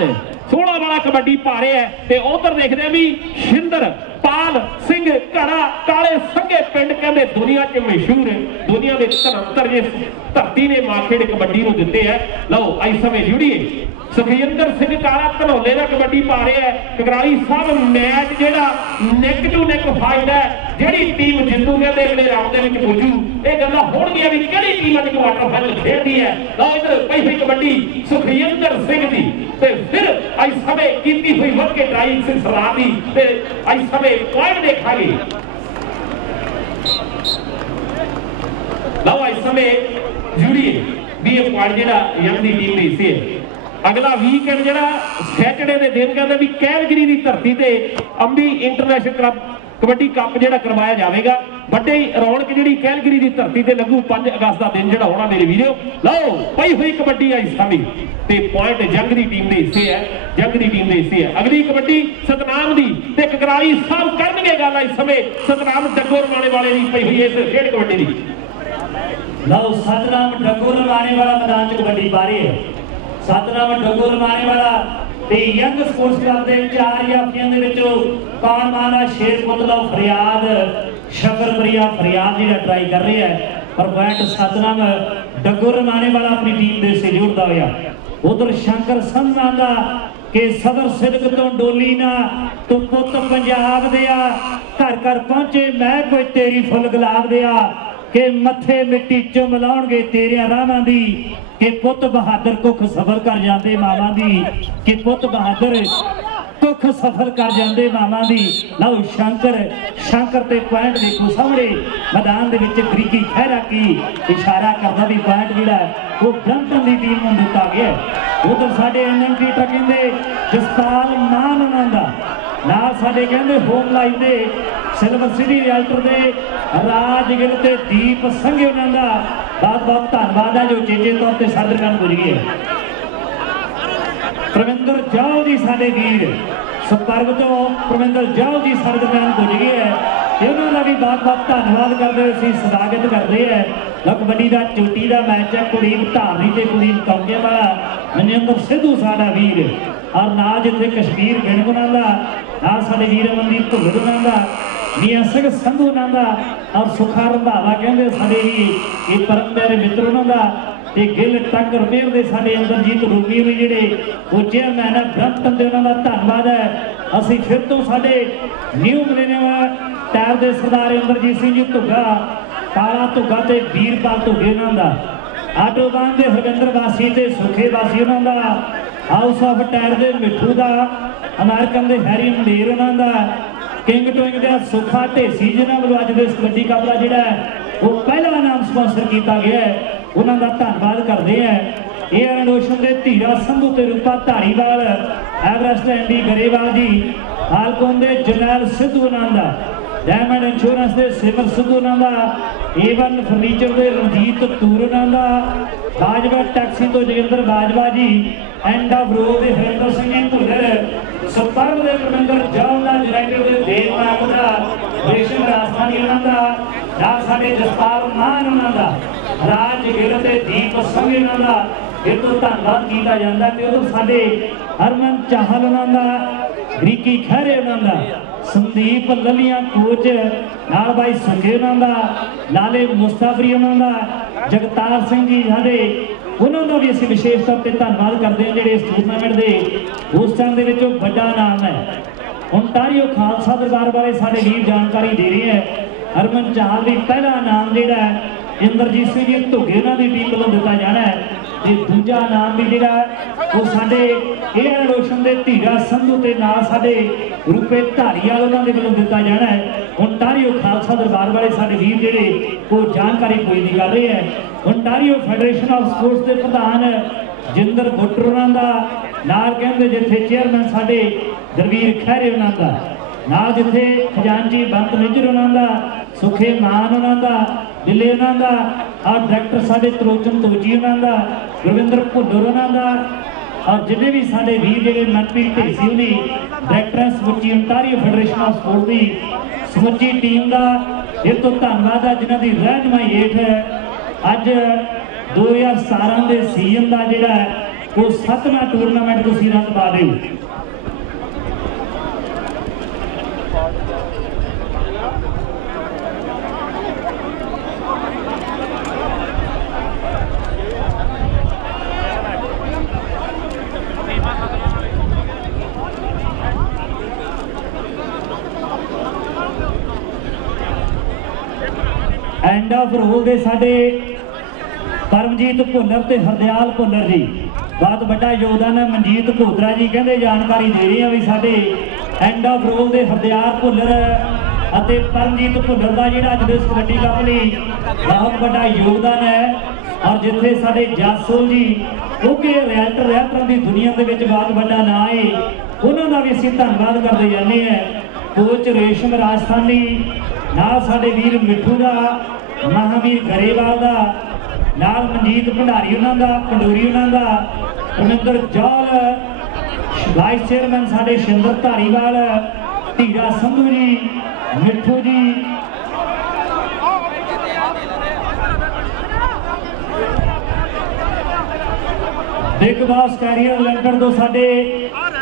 16 वाला कबड्डी पा रहे हैं ते उधर देखते भी शिंदर पाल सिंह घड़ा काले संगे पिंड कहते दुनिया च मशहूर दुनिया के 73 जिस धरती ने माखेड़ कबड्डी को दिते है। लो इस समय जुड़िए सुखजिंदर सिंह काला धनौले का कबड्डी पा रहे हैं। ककराली साहब मैच जेड़ा नेक टू नेक फाइट है जेड़ी टीम जितू कहते अगले राउंड में पुजू ये गल्लां होणगियां भी किहड़ी टीम अज क्वार्टर फाइनल खेलदी है। लो इधर पई हुई कबड्डी सुखजिंदर सिंह दी ते फिर इस समय कीती हुई वध के ट्राई से सलामी ते इस समय पॉइंट देखांगे। लो इस समय जुड़िए भी ये पॉइंट जेड़ा यंग दी टीम दे हिस्से है। अगला वीकेंड जरा सैटरडे के दिन कहते भी कैलगरी की धरती से Ambi international club kabaddi cup जो करवाया जाएगा। बड़े रौनक जी कैलगरी की धरती से लगू 5 अगस्त का दिन जो होना मेरे वीडियो। लो पई हुई कबड्डी आई समय ते पॉइंट जंग की टीम के हिस्से है। जंग की टीम के हिस्से है। अगली कबड्डी सतनाम की ते ककराली साहब करनगे गल इस समय सतनाम डग्गो रमाणे वाले की पई हुई इस खेड कबड्डी की। लो सतनाम डग्गो रमाणे वाला मैदान च कबड्डी पा रही है। सतनाम डग्गो रमाणे वाला ते यंग स्पोर्ट्स क्लब के 4 याफियां दे विचों कौन माना शेरपुतला फरियाद शकरप्रिया फरियाद जी ट्राई कर रहे हैं पर पॉइंट सतनाम डग्गो रमाणे वाला अपनी टीम दे से जुड़ता होया। उधर शंकर संधा दा के सबर सिदक तो डोली ना तू पुत पंजाब दिया घर घर पहुंचे मैं कोई तेरी फुल गुलाब दिया के मथे मिट्टी चुम लाउणगे तेरिया राहां दी कि पुत बहादुर कुख सफर कर जाते मावां दी कि पुत बहादुर कुख सफर कर जाते मावां दी। लो शंकर ते पॉइंट देखो सामने मैदान दे विच ग्रीकी खैरा की इशारा करदा भी पॉइंट जिहड़ा वो ब्रैम्पटन दी टीम नूं दित्ता गया। उधर साडे एनएमटी टकिंदे जसपाल मान उन्हां दा नाल साडे कहंदे होम लाइव दे सिल्वर सिटी रियल्टर दे राज गिल ते दीप संघे उन्हां दा बहुत बहुत धन्यवाद है जो चेचे तौर पर सादर करन पुज गए। प्रविंदर जाओ जी साडे वीर सुपर्ग तो प्रविंदर जाओ जी सादर करन पुज गए है उन्होंने भी बहुत बहुत धन्यवाद करते हुए स्वागत करते हैं। कबड्डी का चोटी का मैच है, कुलदीप धारनी ते कुलदीप कौंके वाला, मनजिंदर सिद्धू साडा वीर, और नाल जिथे कश्मीर गिणक उन्हां दा, नाल साडे वीर अमनदीप भुल्लर उन्हां दा, मियां सिंह संधू उन्हां दा, और सुखा रंधावा कहंदे साडे ही ये परम प्यारे मित्र उन्हां दा, ते गिल टंग रिपेयर दे साडे इंद्रजीत रूमी भी जिहड़े वो चेयरमैन है ब्रम्पटन दे, उन्हां दा धन्नवाद है। असीं फिर तो साडे न्यू मिलेनियम टायर दे सरदार इंद्रजीत सिंह जी धुग्गा, काला धुग्गा ते वीरपाल धुग्गे उन्हां दा, आटोबान दे हरविंदर वासी ते सुखे वासी उन्हां दा, हाउस ऑफ टायर दे मिठू दा, अमेरिकन दे हैरी मंडेर उन्हां दा, किंग टोइंग दे सुखा ढेसी जिन्हां वल्लों अज दे कबड्डी कप दा जिहड़ा वो पहला नाम स्पॉन्सर किया गया है, उन्हां दा धन्नवाद करते हैं। एयर ओशन दे धीरा संधू ते रूपा धारीवाल, एवरेस्ट एंडी गरेवाल जी, हालकोन दे जरनैल सिद्धू उन्हां दा, डायमंड इंश्योरेंस दे सिमर सिद्धू उन्हां दा, एवन फर्नीचर दे रंजीत तूर उन्हां दा, बाजवा टैक्सी तो Joginder Bajwa ji, End of Road दे हरिंदर सिंह जी भुल्लर, सपर्म दे प्रबंधक जॉन दा, डायरेक्टर दे देव नाग दा, रेशम राजस्थानी उन्हां दा, नाल साडे जसपाल मान उन्हां दा, राज गिल ते दीप संघ उन्हां दा, ये तो धन्नवाद किया जाता है। उधर साडे हरमन चाहल उन्हां दा, ग्रीकी खैरे उन्हां दा, संदीप ललिया कोच, नाल भाई सुखे उन्हां दा, लाले मुस्ताफरी उन्हां दा, जगतार सिंह जी साडे उन्होंने भी असीं विशेष तौर पर धन्नवाद करते हैं। जिहड़े इस टूरनामेंट के होस्टां दे विचों वड्डा नाम है, ओंटारियो खालसा दरबार बारे साडे वीर जानकारी दे रहे हैं। हरमन चाहल भी पहला नाम जिहड़ा है इंद्रजीत सिंह जी धुग्गे उन्हां दी टीम वल्लों दिता जाना है, ते दूजा नाम भी जिहड़ा वो साडे एयर ओशन दे धीरा संधू ते नाल साडे रूपे धारीवाल उन्हां दे वल्लों दिता जाना है। ओंटारियो खालसा दरबार वाले साडे वीर जिहड़े वो जानकारी कोई नहीं कर रहे हैं। ओंटारियो फेडरेशन ऑफ स्पोर्ट्स के प्रधान जिंदर बुट्टर उन्हां दा, नाल कहंदे जिथे चेयरमैन साडे दरवीर खैरे उन्हां दा, नाल जिथे खजानची बंत निजर उन्हां दा, सुखे मान उन्हां दा, दिले उन्हां दा, और डायरेक्टर साडे त्रोचन तोजी उन्हां दा, गुरविंदर भुल्लर उन्हां दा, और जिन्हें भी साडे वीर जिहड़े मनप्रीत ढेसी उन्ही डायरेक्टर समुची ओंटारियो फेडरेशन ऑफ स्पोर्ट्स की समुची टीम का ये तो धन्नवाद है, जिन्हां दी रहनुमाई हेठ अज 2017 के सीजन का जिहड़ा वो 7वां टूरनामेंट तुसीं रंग पा रहे हो। एंड ऑफ रोल दे साडे परमजीत भुल्लर ते हरदयाल भुल्लर जी, बहुत बड़ा योगदान है। मनजीत घोतरा जी कहते जानकारी दे रहे हैं भी साडे एंड ऑफ रोल दे हरदयाल भुल्लर अते परमजीत भुल्लर का जिहड़ा अज दे कबड्डी कप लई बहुत बड़ा योगदान है। और जिथे साडे जासोल जी क्योंकि रैपटरां दी दुनिया दे विच बहुत बड़ा नाम है, उन्हां दा भी असीं धन्नवाद करते जाने हैं। कोच रेशम राजस्थानी, नाल साडे वीर मिठू दा, महावीर गरेवाल दा, नाल मनजीत भंडारी उन्हां दा, पंडोरी उन्हां दा, रविंदर जौल, वाइस चेयरमैन साडे शिंदर धारीवाल, धीरा संधू जी, मिठू जी, बिग बॉस कैरियर लिमिटेड तो साडे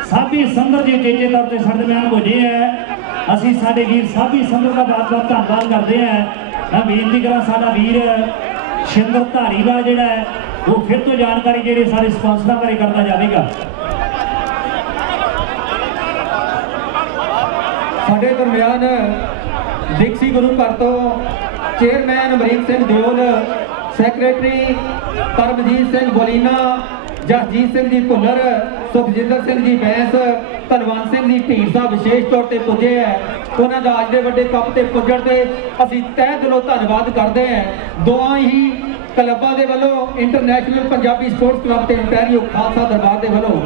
साबी संदर जी चेचे तौर पर साडे नाल पुजे है। असीं साडे वीर साबी संदर का बहुत बहुत धन्नवाद करते हैं। मैं बेनती करा साडा वीर शिंदर धारीवाल जिहड़ा है वो फिर तो जानकारी जिहड़े सारे स्पॉन्सरां बारे करता जाएगा। साडे दरमियान डिक्सी गुरु घर तो चेयरमैन अमरीक सिंह दिओल, सैक्रटरी परमजीत सिंह बोलीना, जसजीत सिंह जी भुल्लर, सुखजिंदर सिंह जी बैंस, धनवंत सिंह जी ढीर साहब विशेष तौर पर पुजे है। उन्होंने अज के वड्डे कप से पुजण से असीं तह दिलों धन्नवाद करते हैं। दोवां ही क्लबां दे वल्लों इंटरनैशनल पंजाबी स्पोर्ट्स क्लब ते ओंटारियो खालसा दरबार दे वल्लों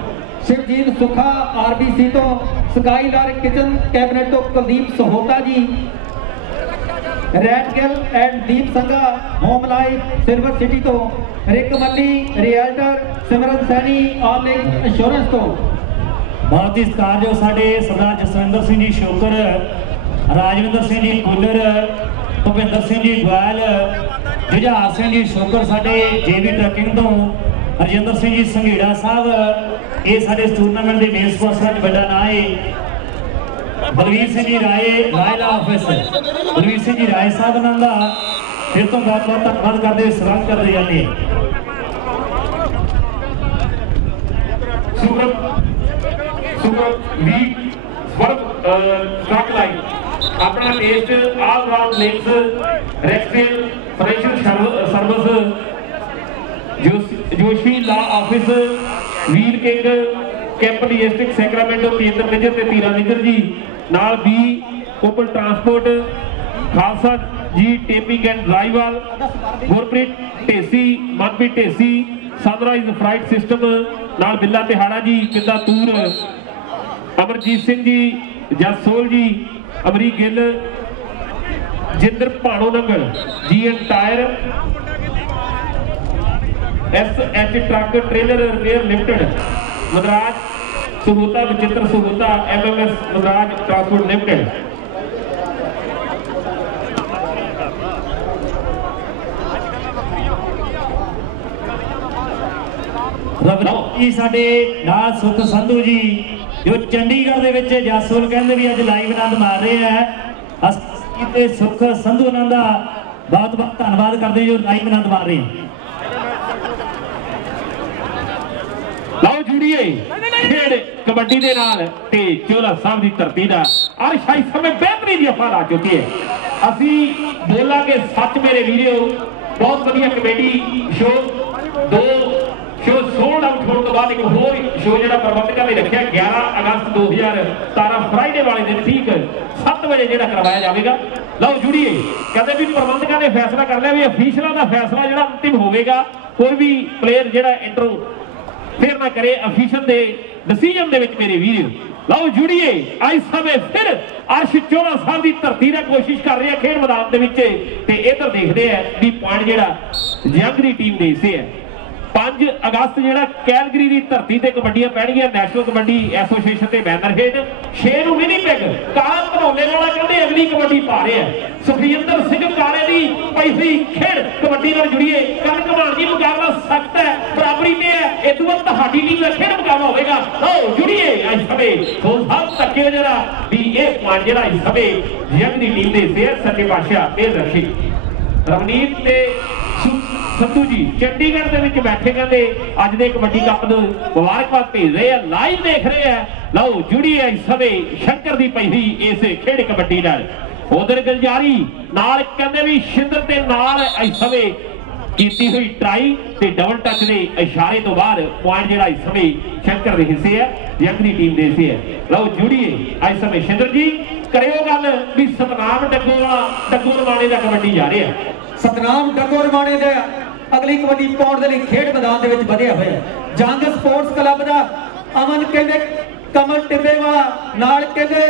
शिवजीत सुखा RBC तो, स्काईलार किचन कैबिनेट तो कुलदीप सहोता जी, रैट गिल एंड दीप संघा होम लाइफ सिल्वर सिटी तो, रिक मल्ली रियल्टर, सिमरन सैनी ऑनलाइन इंश्योरेंस तो। बहुत ही सत्कार जो साडे सरदार Jaswinder Singh ji shocker Rajvinder Singh ji cooler, Bhupinder Singh ji Goyal, Jujhar Singh ji shocker साडे JB ट्रकिंग तो, हरजिंदर सिंह जी संघेड़ा साहब ये साडे इस टूरनामेंट के मेन स्पॉन्सर बड़ा नाम है। बलवीर सिंह जी राय रायला ऑफिसर बलवीर सिंह जी राय साहब नाम का फिर तो बहुत बहुत धन्यवाद करते स्वागत करते जाते हैं। अपना टेस्ट ऑल राउंड लिंक्स रेक्सिल financial service Joshi law office Veer king Campbell district Sacramento Kendra Nijjar ते तीरा निजर जी नाल B open transport Khalsa ji taping and drywall Gurpreet Dhesi Manpreet Dhesi sunrise flight system नाल बिल्ला तिहाड़ा जी किदा तूर Amarjeet Singh ji Jasol ji Amri Gill Jinder Bhano Nangal GN tyre SH truck trailer repair limited Madraj Suhota Vichitra Suhota MMS Madraj transport limited. Ravi साडे नाल सुख संधू जी जो चंडीगढ़ दे विच जसोल कहंदे भी अज लाइव आनंद मार रहे हैं। ਅਸੀਂ ਤੇ सुख संधू ਉਹਨਾਂ ਦਾ बहुत बहुत धन्यवाद करते जो लाइव आनंद मार रहे हैं। ਲਓ ਜੁੜੀਏ ਖੇਡ ਕਬੱਡੀ ਦੇ ਨਾਲ ਤੇ ਚੋਲਾ ਸਾਹਿਬ ਦੀ ਧਰਤੀ ਦਾ ਅਰਸ਼ ਇਸ ਸਮੇਂ ਬਿਹਤਰੀਨ ਜਫਾ ਲਾ ਚੁੱਕੇ ਹੈ। ਅਸੀਂ ਬੋਲਾਂਗੇ ਸੱਚ ਮੇਰੇ ਵੀਰੋ ਬਹੁਤ ਵਧੀਆ ਕਮੇਡੀ ਸ਼ੋ ਦੋ ਸ਼ੋ ਸੋਲਡ ਆਊਟ ਹੋਣ ਤੋਂ ਬਾਅਦ ਇੱਕ ਹੋਰ ਸ਼ੋ ਜਿਹੜਾ ਪ੍ਰਬੰਧਕਾਂ ਨੇ ਰੱਖਿਆ 11 ਅਗਸਤ 2017 ਫਰਾਈਡੇ ਵਾਲੇ ਦਿਨ ਠੀਕ 7 ਵਜੇ ਜਿਹੜਾ ਕਰਵਾਇਆ ਜਾਵੇਗਾ। ਲਓ ਜੁੜੀਏ ਕਹਿੰਦੇ ਵੀ ਪ੍ਰਬੰਧਕਾਂ ਨੇ ਫੈਸਲਾ ਕਰ ਲਿਆ ਵੀ ਅਫੀਸ਼ਲਾਂ ਦਾ ਫੈਸਲਾ ਜਿਹੜਾ ਅੰਤਿਮ ਹੋਵੇਗਾ। ਕੋਈ ਵੀ ਪਲੇਅਰ ਜਿਹੜਾ ਇੰਟਰੋ फिर ना करे अफीशल दे डिसीजन दे विच मेरे वीर। लो जुड़िए आज समय फिर अर्श चोला साहब की धरती का कोशिश कर रहे हैं खेड मैदान दे विच ते इधर देखते हैं भी पॉइंट जिहड़ा जंगरी टीम दे हिस्से है। 5 अगस्त जिहड़ा कैलगरी की धरती ते कबड्डियां पैणगीਆਂ नैशनल कबड्डी एसोसीएशन के बैनर हेठ 6 ਨੂੰ विनीपेग काला धनौले वाला कहते अगली कबड्डी पा रहे हैं। सुखविंदर सिंह काले की पई हुई खेड कबड्डी नाल जुड़िए कल घमाण जी मुकाबला सख्त है बराबरी में है। इस तो बाद तुहाडी टीम का खेड मुकाबला होगा। लो जुड़िए इस समय तो सब तके जरा भी ये पॉइंट जिहड़ा इस समय जंगली टीम दे फेयर सच्चे पातशाह मेहर रखी रवनीत ते संधू जी चंडीगढ़ के विच बैठे कहते अज दे कबड्डी कप नूं मुबारकबाद भेज रहे हैं लाइव देख रहे हैं। लो जुड़िए इस समय शंकर दी पई हुई इस खेड कबड्डी नाल उधर गलजारी नाल कहते भी शिंदर ते नाल इस समय कीती हुई ट्राई ते डबल टच के इशारे तो बाद पॉइंट जिहड़ा इस समय शंकर दे हिस्से है जंगली टीम दे हिस्से है। लो जुड़िए इस समय शिंदर जी करियो गल भी सतनाम डग्गो रवाणे दा कबड्डी जा रहे हैं। सतनाम डग्गो रवाणे दे अगली कबड्डी पाउण दे लई खेड मैदान दे विच वधिया होया जंग स्पोर्ट्स क्लब दा अमन कहंदे कमल टिब्बे वाला नाल कहंदे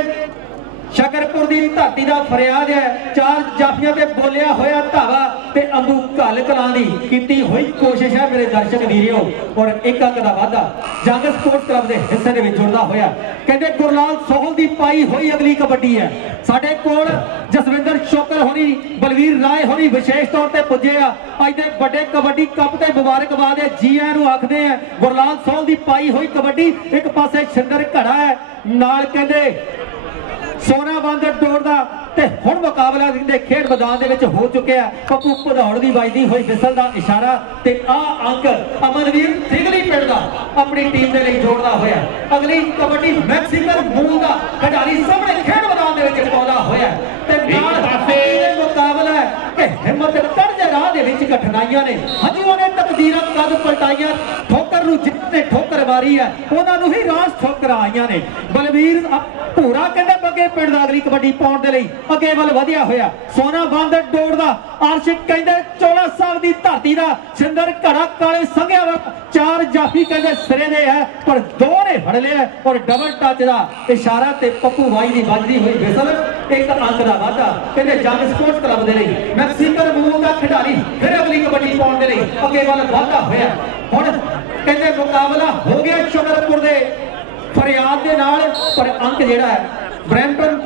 शकरपुर की धरती का फरियाद है 4 जाफियां ते बोलिया होया धावा ते अंबू घल कलां दी कीती हुई कोशिश है मेरे दर्शक वीरियो और एक अंक का वाधा जंग स्पोर्ट्स क्लब के हिस्से दे विच जुड़दा होया कहंदे गुरलाल सोहल की पाई हुई अगली कबड्डी है। साडे कोल जसविंदर शोकर होनी बलवीर राय होनी विशेष तौर पर पुजे अज दे बड़े कबड्डी कप ते मुबारकबाद है जी आयां नूं आखदे हैं। गुरलाल सोहल की पाई हुई कबड्डी एक पासे शिंदर घड़ा है नाल कहंदे सोना बांदर दौड़दा ते हुण मुकाबला दे खेड मैदान दे विच हो चुके हैं। पप्पू भदौड़ दी वजदी हुई विसल दा इशारा ते आ अंक अमनवीर थिगली पिंड दा अपनी टीम दे लई जोड़दा होया अगली कबड्डी मैक्सिकन मूल दा खिडारी सामने खेड मैदान दे विच पाउंदा होया ते नाल पासे मुकाबला है कि हिम्मत तरजे राह दे विच कठिनाइयां ने हजूआं ने तकदीरां कद पलटाइयां ठोकर नूं जिन्ने ठोकर मारी है उन्हां नूं ही रास ठोकर आईयां ने। बलवीर पूरा कहंदे बगे पिंड दा अगली कबड्डी पाउण दे लई अगे वल वधिया होया सोना बांदर दौड़दा अर्श कहंदे चोला साहब दी धरती दा सिंदर घड़ा काले संघिया वाला 4 जाफी कहंदे सिरे दे है पर 2 ने फड़ लिया और डबल टच दा इशारा ते पप्पू वाई दी वजदी हुई विसल एक अंक दा वाधा कहंदे जंग स्पोर्ट्स क्लब दे लई मैक्सिकन मूल दा खिडारी फिर अगली कबड्डी पाउण दे लई अगे वल वाधा होया। हुण कहंदे मुकाबला हो गया शुगरपुर दे फरियाद दे नाल पर अंक जिहड़ा है ब्रैम्पटन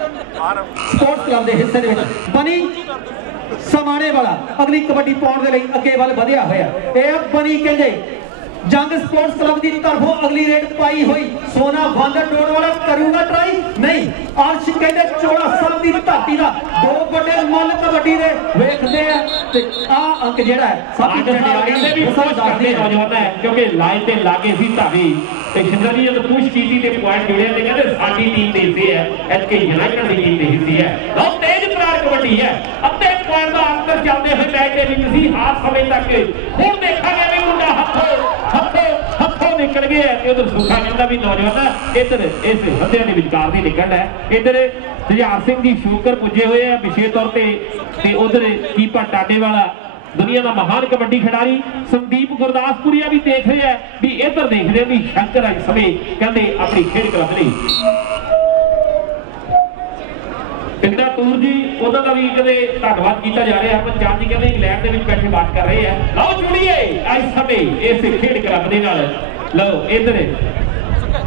स्पोर्ट्स क्लब के हिस्से दे विच बनी समाने वाला अगली कबड्डी पाउण दे लई अगे वल वधिया होया। यह बनी कहंदे जंग स्पोर्ट्स क्लब की तरफों अगली रेड पाई हुई सोना वांडर डोड़ वाला करूंगा ट्राई नहीं। अर्श कहते चोला साहब की धरती का दो बड़े मुल कबड्डी दे वेखदे हैं ते आ अंक जेड़ा है साथी कहंदे भी पुश करदे नौजवान है क्योंकि लाइन ते लागे सी धावी ते शिंदर जी जब पुश कीती ते पॉइंट जुड़े ते कहंदे साडी टीम दे हिस्से है एचके यूनाइटेड दी टीम दे हिस्से है। बहुत तेज तरार कबड्डी है अद्धे पॉइंट का अंतर चलते हुए मैच के विच सी हाथ समय तक हुण देखा गया भी मुंडा हथों निकल गए है। उधर सुखा कहता भी नौजवान इधर इस हद्दियां के विचकार की निकल है। इधर जुझार सिंह जी शूकर पुजे हुए हैं विशेष तौर पर उधर कीपर टाडे वाला दुनिया का महान कबड्डी खिडारी संदीप गुरदासपुरिया भी देख रहे हैं भी इधर देख रहे भी शंकर इस समय कहते अपनी खेड क्लब नहीं पिंडा तूर जी उन्होंने भी कदे धन्यवाद किया जा रहा है। पंजाब जी कहते इंग्लैंड के बैठे बात कर रहे हैं। लो जुड़िए इस समय इस खेड क्लब के नाल लो इधर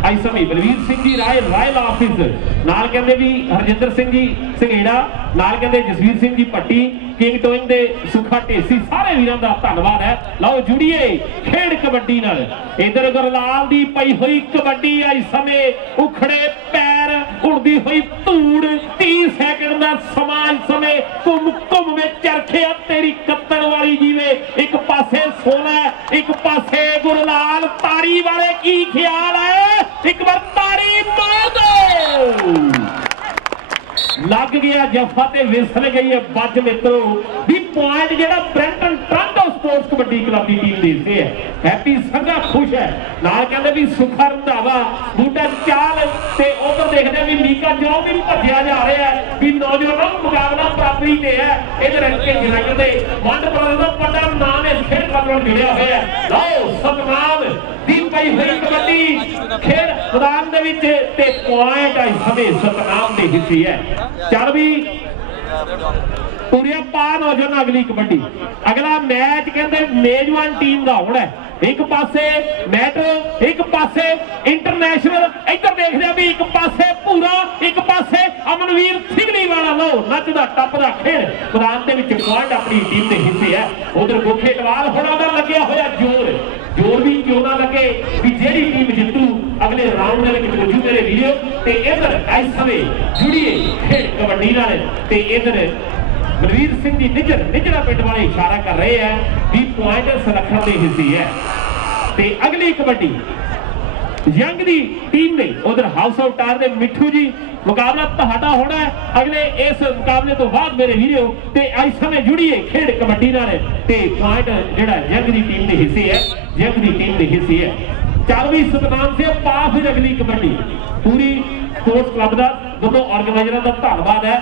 इस समय बलवीर सिंह जी राय रॉयल ऑफिस नाल कहते भी हरजिंदर सिंह जी संघेड़ा नाल कहते जसवीर सिंह जी पट्टी किंग टोइंग दे सुखा ढेसी सारे वीरों का धन्यवाद है। लो जुड़िए खेड कबड्डी नाल इधर गुरलाल दी पई हुई कबड्डी इस समय उखड़े पैर उड़दी हुई धूड़ 30 सेकंड का समा इस समय घुम में चरखे तेरी कत्तन वाली जीवे एक पासे सोना एक पासे गुरलाल तारी वाले की ख्याल है एक बार तारी मार दो लग गया जफा ते विसल गई है बज मित्रों भी पॉइंट जेड़ा Brampton Toronto sports kabaddi club की टीम देते है। हैप्पी संघा खुश है नाल कहते भी सुखा रंधावा बूटा चाल ते उधर देखते भी मीका जो भी भजया जा रहा है भी नौजवानों मुकाबला बराबरी ते है। इधर के यूनाइटेड दे वंड ब्रदर्स दा बड़ा नाम इस खेड क्लब नाल जुड़िया होया है। लो सतनाम दी पई हुई कबड्डी खेड मैदान दे विच ते पॉइंट इस समय सतनाम दे हिस्से है। चल भी पूरी पा नौजवान अगली कबड्डी अगला मैच कहते मेजबान टीम का होना है। एक पासे मैट्रो एक पासे इंटरनेशनल इधर देख रहे भी एक पासे पूरा एक पासे अमनवीर सिगली वाला लो नचदा टपदा खेड मैदान के पॉइंट अपनी टीम के हिस्से है। उधर गुखे टवाल होना का लगे होया जोर भी क्यों ना लगे भी जेडी टीम जितू अगले राउंड मौजू मेरे वीडियो ते इधर इस समय जुड़िए खेड कबड्डी नाल ते इधर बलवीर सिंह जी निजरा पिंड वाले इशारा कर रहे हैं भी पॉइंट संरक्षण के हिस्से है। ते अगली कबड्डी यंग दी टीम ने उधर हाउस ऑफ टायर दे मिठू जी मुकाबला तुहाडा होना है अगले इस मुकाबले तो बाद मेरे वीडियो ते इस समय जुड़िए खेड कबड्डी नाल ते पॉइंट जेड़ा यंग दी टीम के हिस्से है यंग दी टीम के हिस्से है। चल भी सतनाम से पा फिर अगली कबड्डी पूरी स्पोर्ट्स क्लब का दोनों ऑर्गेनाइजरों का धन्यवाद है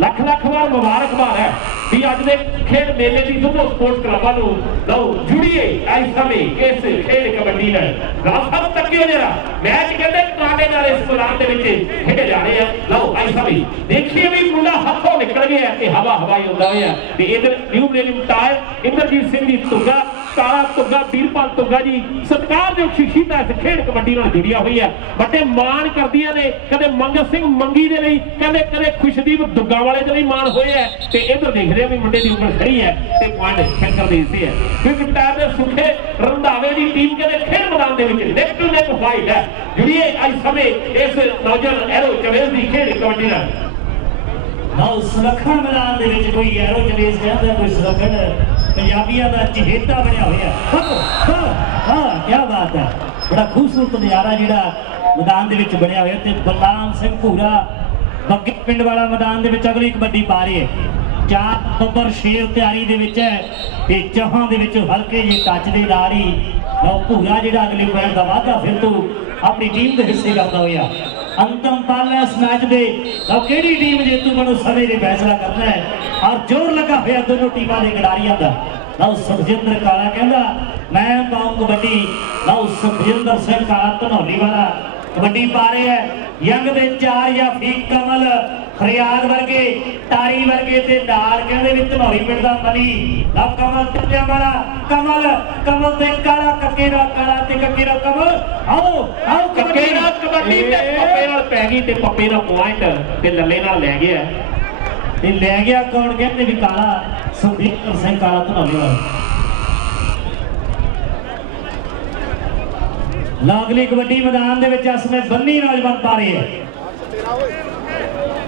लख लख बार मुबारकबाद है भी अज के खेड मेले की दोनों स्पोर्ट्स क्लबों को लो जुड़िए इस समय इस खेड कबड्डी सब तकियो जरा मैच कहते ट्राले इस मैदान के खेडे जा रहे हैं। लो इस समय देखिए भी मुंडा हाथों निकल गया कि हवा हवाई होता हुआ इधर new millennium tyre Inderjit Singh ji Tuga Kala Tuga Veerpal Tuga जी सत्कार जो शख्सियत इस खेड कबड्डी नाल जुड़िया हुई है बड़े मान करदियां ने कदे मंगत सिंह मंगी दे नहीं कहते कदे खुशदीप दुग्गा वाले दे नहीं मान होए है ते इधर देख रहे भी मुंडे दी उम्र खड़ी है ते पॉइंट शंकर दे हिस्से है क्योंकि टायर दे सुखे रंधावे दी टीम के खेड मैदान दे विच नेक टू नेक फाइट है जुड़िए इस समय इस नौजवान एरो चवेल दी खेड कबड्डी नाल नाउ सुरक्षण मैदान दे विच कोई एरो चवेल कहंदा कोई सुरक्षण पंजाबियों का चहेता बनया होया। हाँ क्या बात है बड़ा खूबसूरत नज़ारा जिहड़ा मैदान दे विच बनया होया ते बलराम सिंह भूरा बग्गे पिंड वाला मैदान दे विच अगली कबड्डी पा रही है। चार बब्बर शेर तैयारी दे विच है ते चौहां दे विच हल्के जे टच दे नाल ही लो भूरा जिहड़ा अगली पॉइंट दा वाधा फिर तो अपनी टीम के हिस्से करता होया। अंतिम पल है इस मैच दे लो केड़ी टीम जेतू बनो समय दे फैसला करना है और जोर लगा होया दोनों टीमां दे खिडारियां दा। लो सुखजिंदर काला कहंदा मैं पाऊं कबड्डी लो सुखजिंदर सिंह काला धनौली वाला कबड्डी पा रहे हैं। यंग दे 4 या फीक कमल फरियाद वर्गे तारी वर्गे ते नाल कहंदे भी धनौरी पिंड दा मली ला कमल टुटिया वाला कमल कमल ते काला कक्के दा काला ते कक्के दा कमल आओ आओ कक्के नाल कबड्डी ते पप्पे नाल पै गई ते पप्पे दा पॉइंट ते लल्ले नाल ले गया ते ले गया कौन कहते भी काला सुखदीप सिंह काला धनौरी वाला लागली कबड्डी मैदान दे विच इस समय बन्नी नौजवान पा रहे हैं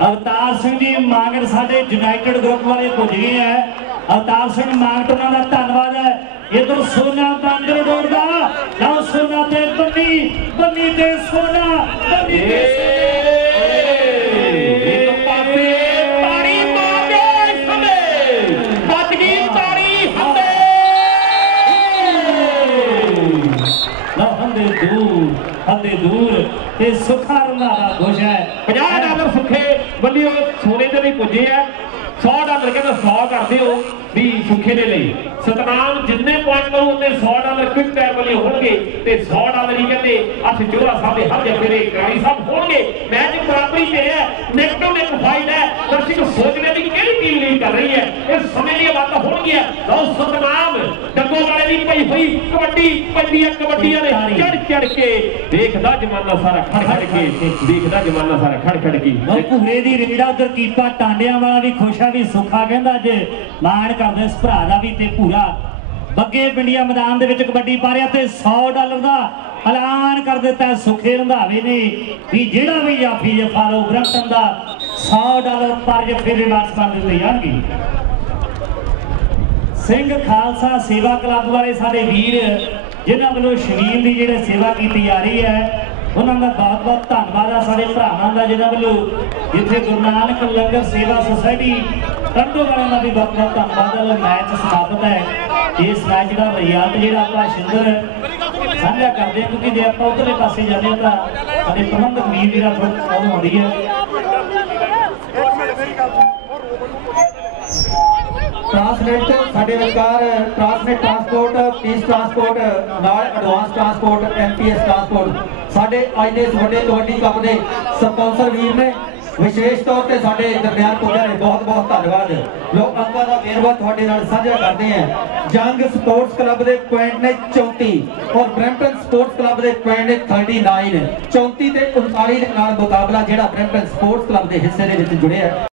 अवतार सिंह जी मांगड़ साडे यूनाइटेड ग्रुप वाले पुज गए हैं अवतार सिंह मांगड़ उन्हां दा धन्नवाद है इधर सोना बांदर दौड़दा लाओ सोना ते बन्नी ते सोना बन्नी ते एक पासे ताड़ी मार दे समय बच गई ताड़ी हंदे हंदे दूर ते सुखा रंधावा खुश है $50 सुखे बल्ली सोने के लिए पुजे है $100 कहते 100 करते हो भी सुखे के लिए सतनाम जिन्ने पॉइंट करो उन्ने $100 क्विक टाइम वाले होंगे ते $100 ही कहते अस जोरा साहब हर जगह गाड़ी साहब होंगे मैच बराबरी पे है नेक टू नेक फाइट है दर्शक सोचने की केड़ी टीम लीड कर रही है इस समय की बात हो गई है लो सतनाम डंगो वाले की पई हुई कबड्डी पंडिया कबड्डियां ने चढ़ के देखदा जमाना सारा खड़ के देखदा जमाना सारा खड़ के भूरे दी रेड़ा उधर कीपा टांडिया वाला भी खुश है भी सुखा कहंदा अज मान करदे इस भरा दा भी ते पूरा बग्गे पिंडिया मैदान दे विच कबड्डी पा रहा ते $100 दा ऐलान कर दिता है सुखे रंधावे ने भी जेड़ा भी जाफी जफा लो ब्रैम्पटन दा $100 पर जफे दे वापस कर दिते जाणगे सिंह खालसा सेवा क्लब वाले साडे वीर जिन्हां वल्लों शमीम दी जेहड़ी सेवा की जा रही है उन्होंने बहुत बहुत धन्यवाद है साढ़े भरावां दा जिन्हां वल्लों जिथे गुरु नानक लंगर सेवा सोसाइटी टंडो वाले का भी बहुत बहुत धन्यवाद है मैच समाप्त है इस मैच का रिजल्ट जिहड़ा आपां शिंदर साझा करते हैं क्योंकि जे आपां उधरले पासे जाने तो साडे प्रबंधक वीर जिहड़ा थोड़ी प्रॉब्लम आउंदी है ट्रांसनेट साडे विचार ट्रांसनेट ट्रांसपोर्ट पीस ट्रांसपोर्ट नाल एडवांस ट्रांसपोर्ट एमपीएस ट्रांसपोर्ट साडे अज दे इस वड्डे कबड्डी कप दे स्पॉन्सर वीर ने विशेष तौर पर साडे दरमियान पुज्जे ने बहुत बहुत धन्यवाद लोग अंकां दा वेरवा तुहाडे नाल साझा करते हैं जंग स्पोर्ट्स क्लब दे पॉइंट ने 34 और ब्रैम्पटन स्पोर्ट्स क्लब दे पॉइंट ने 39 34 ते 39 दे नाल मुकाबला जेड़ा ब्रैम्पटन स्पोर्ट्स क्लब दे हिस्से दे विच जुड़िया है।